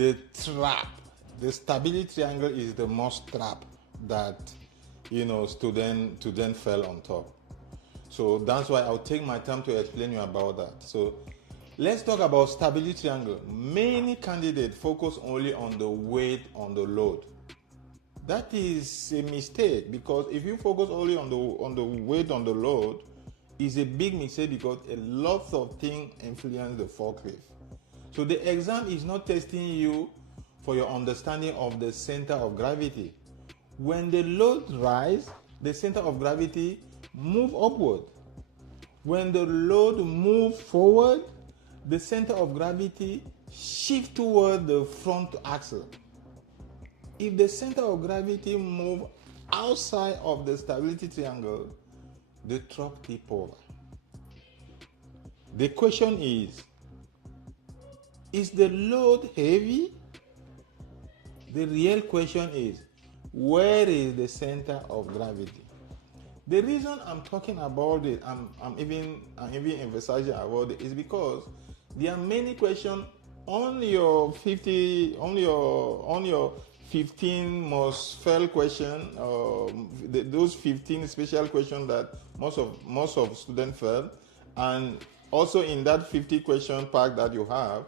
the trap, the stability triangle is the most trap that student fell on top. So that's why I'll take my time to explain you about that. So let's talk about stability triangle. Many candidates focus only on the weight on the load. That is a mistake, because if you focus only on the weight on the load, it's a big mistake, because a lot of things influence the forklift. So the exam is not testing you for your understanding of the center of gravity. When the load rise, the center of gravity move upward. When the load move forward, the center of gravity shift toward the front axle. If the center of gravity move outside of the stability triangle, the truck tip over. The question is the load heavy? The real question is, where is the center of gravity? The reason I'm talking about it, I'm even emphasizing about it, is because there are many questions on your 15 most fail question, those 15 special questions that most of students fail, and also in that 50 question pack that you have,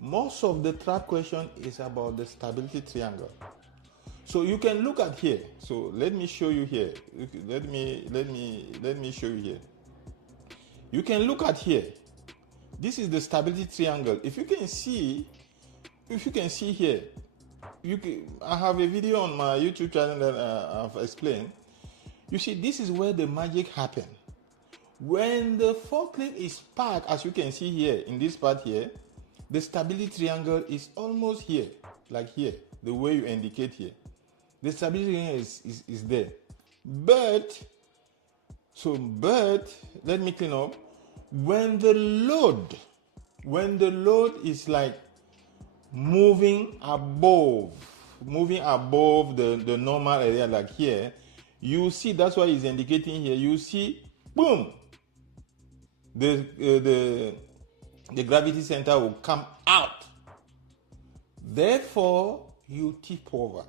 most of the trap question is about the stability triangle. So you can look at here. So let me show you here. Let me show you here. You can look at here. This is the stability triangle. If you can see here, I have a video on my YouTube channel that I've explained. You see, this is where the magic happens. When the forklift is parked, as you can see here in this part here, the stability triangle is almost here, like here, the way you indicate here. The stability triangle is there. But let me clean up. When the load is like moving above the normal area, like here, you see, that's why it's indicating here, you see, boom, the gravity center will come out. Therefore, you tip over.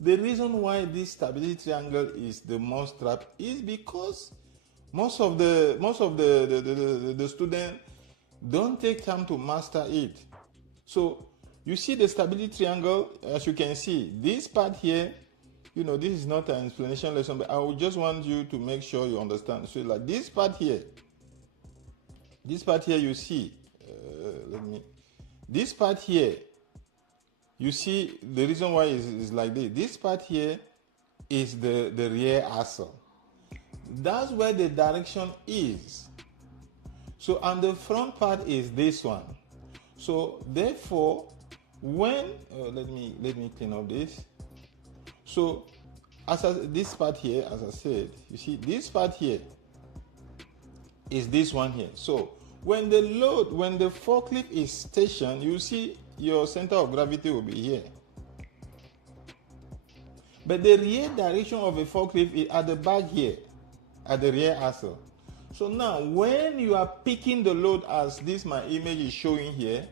The reason why this stability triangle is the most trap is because most of the students don't take time to master it. So you see the stability triangle, as you can see, this part here, this is not an explanation lesson, but I would just want you to make sure you understand. So like this part here you see, this part here, you see the reason why is like this. This part here is the rear axle. That's where the direction is. So, and the front part is this one. So therefore, when let me clean up this. So this part here, as I said, you see this part here is this one here. So when the forklift is stationed, you see your center of gravity will be here. But the rear direction of a forklift is at the back here, at the rear axle. So now when you are picking the load, as this my image is showing here,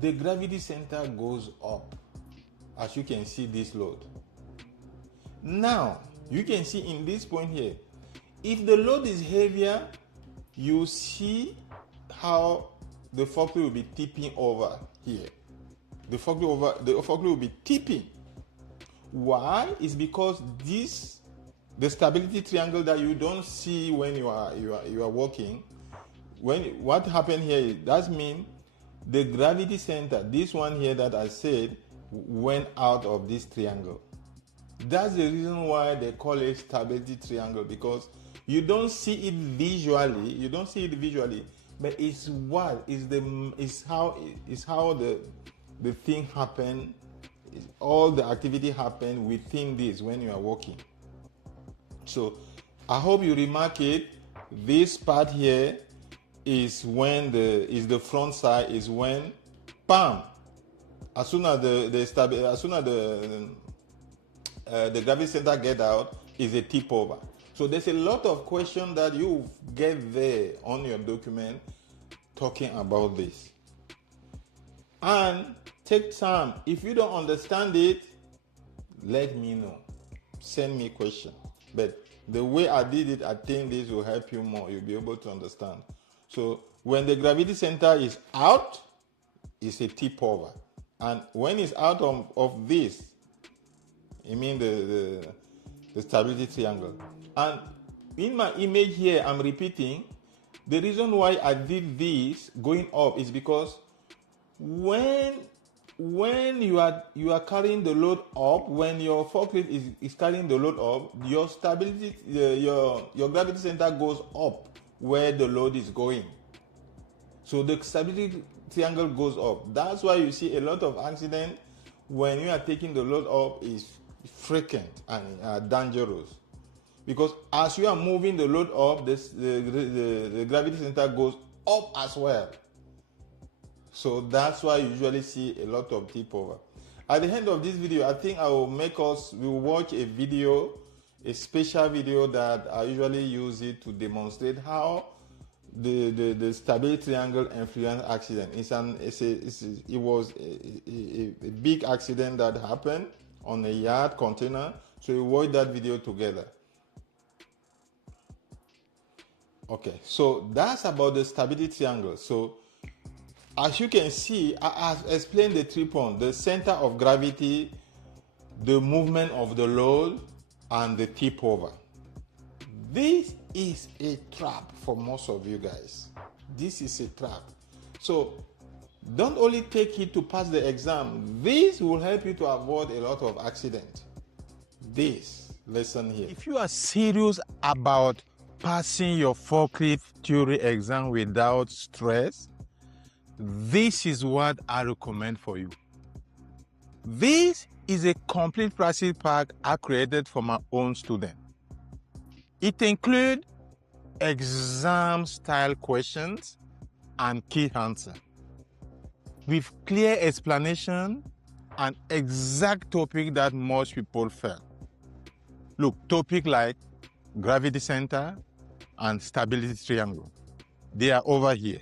the gravity center goes up, as you can see this load. Now you can see in this point here, if the load is heavier, you see how the forklift will be tipping over here. The forklift will be tipping. Why? It's because the stability triangle that you don't see when you are walking. What happened here is, that means the gravity center, this one here that I said, went out of this triangle. That's the reason why they call it stability triangle, because you don't see it visually. But it's how the thing happen. All the activity happen within this when you are walking. So I hope you remark it. This part here is when the front side is when, bam, as soon as the gravity center get out, is a tip over. So there's a lot of questions that you get there on your document talking about this. And Take time. If you don't understand it, let me know. Send me a question. But the way I did it, I think this will help you more. You'll be able to understand. So when the gravity center is out, it's a tip over. And when it's out of this, I mean the stability triangle. And in my image here, I'm repeating, the reason why I did this going up is because when you are carrying the load up, when your forklift is carrying the load up, your stability, your gravity center goes up where the load is going. So the stability triangle goes up. That's why you see a lot of accidents when you are taking the load up is frequent and dangerous. Because as you are moving the load up, the gravity center goes up as well. So that's why you usually see a lot of tip over. At the end of this video, I think we'll watch a video, a special video that I usually use it to demonstrate how the stability triangle influence accident. It was a big accident that happened on a yard container. So we watch that video together. Okay, so that's about the stability triangle. So as you can see, I have explained the 3 points: the center of gravity, the movement of the load, and the tip over. This is a trap for most of you guys. This is a trap. So don't only take it to pass the exam. This will help you to avoid a lot of accidents. This lesson here. If you are serious about passing your forklift theory exam without stress, this is what I recommend for you. This is a complete practice pack I created for my own student. It includes exam style questions and key answers with clear explanation and exact topic that most people fail. Look, topic like gravity center and stability triangle, they are over here.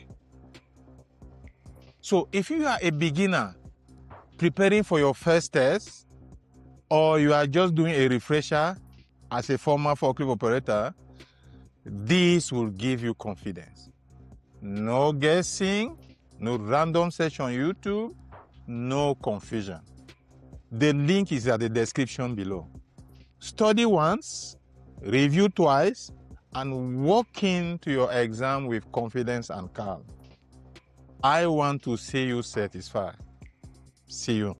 So if you are a beginner preparing for your first test, or you are just doing a refresher as a former forklift operator, this will give you confidence. No guessing, no random search on YouTube, no confusion. The link is at the description below. Study once, review twice, and walk into your exam with confidence and calm. I want to see you satisfied. See you.